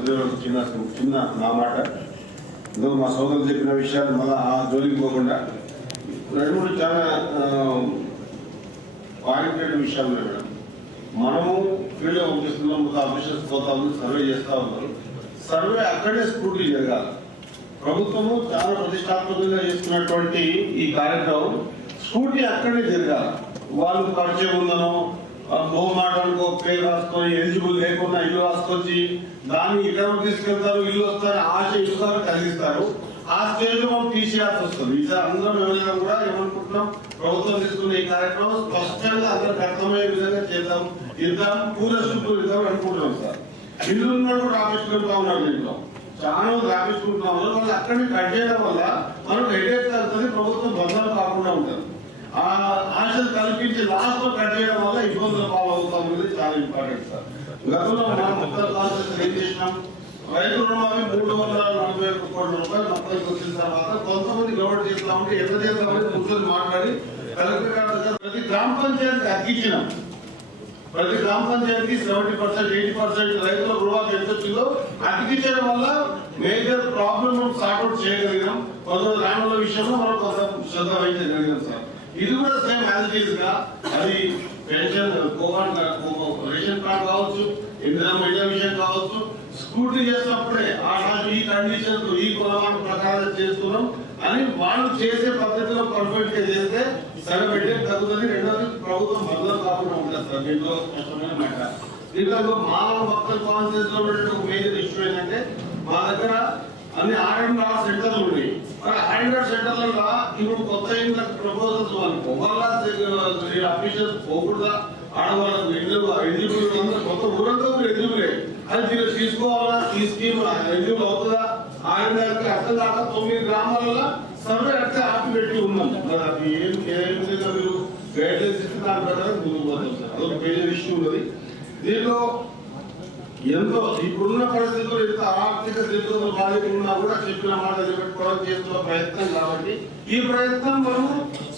అందులో చిన్న చిన్న నా మాట. ఇందులో మా సోదరులు చెప్పిన విషయాలు మళ్ళీ ఆ జోలికి పోకుండా. నడుముడు చాలా పాయింటెడ్ విషయాలు మేడం. మనము ఫీల్డ్లో పంపిస్తున్నాం పోతా ఉంది సర్వే చేస్తూ ఉన్నారు. సర్వే అక్కడే స్క్రూటీ జరగాలి. ప్రభుత్వము చాలా ప్రతిష్టాత్మకంగా చేస్తున్నటువంటి ఈ కార్యక్రమం స్క్రూటీ అక్కడే జరగాలి. వాళ్ళు పరిచయం ఉందనో బహుమాటానికి ఒక పేరు రాసుకొని ఎలిజిబుల్ లేకుండా ఇల్లు రాసుకొచ్చి దాన్ని ఇక్కడ తీసుకెళ్తారు ఇల్లు వస్తారు ఆశ ఇస్తారు కలిగిస్తారు. ఆ స్టేజ్లో మనం తీసేయాల్సి వస్తుంది ఈసారి అందరం ఎవరైనా కూడా ఏమనుకుంటున్నాం? ప్రభుత్వం తీసుకున్న ఈ కార్యక్రమం స్పష్టంగా అందరికి అర్థమయ్యే విధంగా చేద్దాం. ఇద్దాం పూరస్టు ఇద్దాం అనుకుంటున్నాం సార్. ఇల్లు ఉన్నాడు రాపించుకుంటా ఉన్నాడు దీంట్లో. చాలా రాపించుకుంటున్నాం వాళ్ళు అక్కడిని కట్ చేయడం వల్ల మనకు హెడేక్ తగ్గుతుంది ప్రభుత్వం బంధాలు కాకుండా ఉంటుంది. ఆ ఆశలు కల్పించి లాస్ట్ కట్ చేయడం వల్ల ఇబ్బందులు పాలవుతాం అనేది చాలా ఇంపార్టెంట్ సార్. గతంలో మనం ఉత్తర కాన్సెప్ట్ ఏం చేసినాం? రైతు రుణమాఫీ మూడు వందల నలభై ఒక్క కోట్ల రూపాయలు మొత్తానికి వచ్చిన తర్వాత కొంతమంది గవర్నమెంట్ చేస్తామంటే ఎంత చేస్తామని కూర్చొని మాట్లాడి కలెక్టర్ గారి ప్రతి గ్రామ పంచాయతీకి అగ్గించినాం ప్రతి గ్రామ పంచాయతీకి సెవెంటీ పర్సెంట్ ఎయిటీ పర్సెంట్ రైతుల రుణాలు ఎంత వచ్చిందో అతికించడం వల్ల మేజర్ ప్రాబ్లమ్ సార్ట్అవుట్ చేయగలిగినాం. కొంతమంది రైతుల విషయంలో మనం కొంత శ్రద్ధ వహించగలిగినాం సార్. ఇది కూడా సేమ్ యాజ్ ఇట్గా. అది పెన్షన్ కోవన్ రేషన్ కార్డ్ కావచ్చు ఇందిరా మహిళా విషయం కావచ్చు. స్కూటీ చేసినప్పుడే ఆ ఈ కండిషన్ ఈ కులమాన ప్రకారం చేస్తున్నాం అని వాళ్ళు చేసే పద్ధతిలో పర్ఫెక్ట్గా చేస్తే సరే పెట్టే తగ్గుతుంది. రెండోది ప్రభుత్వం బదులు కాకుండా ఉంటుంది సార్. దీంట్లో స్పష్టమైన మాట. దీంట్లో మా భక్తుల కాన్సెన్స్లో ఉండే ఒక మేజర్ ఇష్యూ ఏంటంటే మా దగ్గర అన్ని ఆర్ఎండ్ ఆర్ సెంటర్లు ఉన్నాయి. మరి ఆర్ఎండ్ సెంటర్లలో ఇప్పుడు కొత్త ఇంట్లో ప్రపోజల్స్ వాళ్ళు. పొగల్లా అఫీషియల్స్ పోకూడదా? ఆడవాళ్ళకు ఎలిజిబుల్ కొత్త ఊరంతా ఎలిజిబుల్ అది మీరు తీసుకోవాలా? ఈ స్కీమ్ ఎలిజిబుల్ అవుతుందా? ఆయన ఆర్కి అర్థం కాక తొమ్మిది గ్రామాలలో సర్వే అట్లా ఆపి పెట్టి ఉన్నాం. మరి అది ఏం ఏం విధంగా మీరు గైడ్లైన్స్ ఇస్తే దాని ప్రకారం ముందుకు పోతాం సార్. అదొక పెద్ద ఇష్యూ ఉన్నది. దీనిలో ఎంతో ఇప్పుడున్న పరిస్థితుల్లో ఎంత ఆర్థిక స్థితిలో బాధితున్నా కూడా చెప్పిన మాట నిలబెట్టుకోవడం చేస్తున్న ప్రయత్నం కాబట్టి ఈ ప్రయత్నం మనం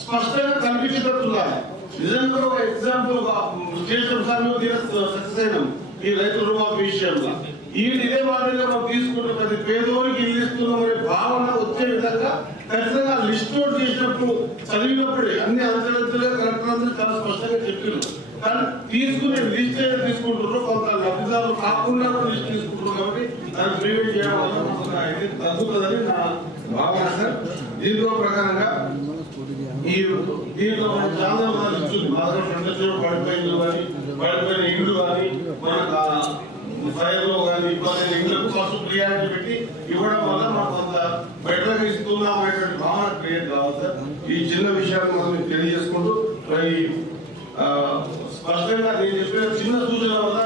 స్పష్టంగా కనిపించేటట్టుండాలి నిజంగా ఒక ఎగ్జాంపుల్ సక్సెస్ అయినాం ఈ రైతు రుణమాఫీ విషయంలో. ఈ ఇదే మాదిరిగా మనం తీసుకుంటే ప్రతి పేదోనికి ఇల్లు ఇస్తున్నామనే భావన వచ్చే విధంగా ఖచ్చితంగా లిస్ట్ అవుట్ చేసినప్పుడు చదివినప్పుడే అన్ని అంచెలంచెలుగా కలెక్టర్ అందరూ చాలా స్పష్టంగా చెప్పారు కానీ తీసుకునే లిస్ట్ కూడా కాబట్టి దాన్ని ప్రివెంట్ చేయడం వల్ల తగ్గుతుందని నా భావన సార్ దీంట్లో ప్రకారంగా ఈ దీంట్లో మన చాలా మంది ఇస్తుంది మా పడిపోయింది కానీ పడిపోయిన ఇండ్లు కానీ మనకు కానీ ఇబ్బంది ఇండ్లకు ఫస్ట్ ప్రియారిటీ పెట్టి ఇవ్వడం వల్ల కొంత బెటర్ ఇస్తున్నాం అనేటువంటి భావన క్రియేట్ కావాలి సార్ ఈ చిన్న విషయాన్ని మనం తెలియజేసుకుంటూ స్పష్టంగా నేను చెప్పిన చిన్న సూచన వల్ల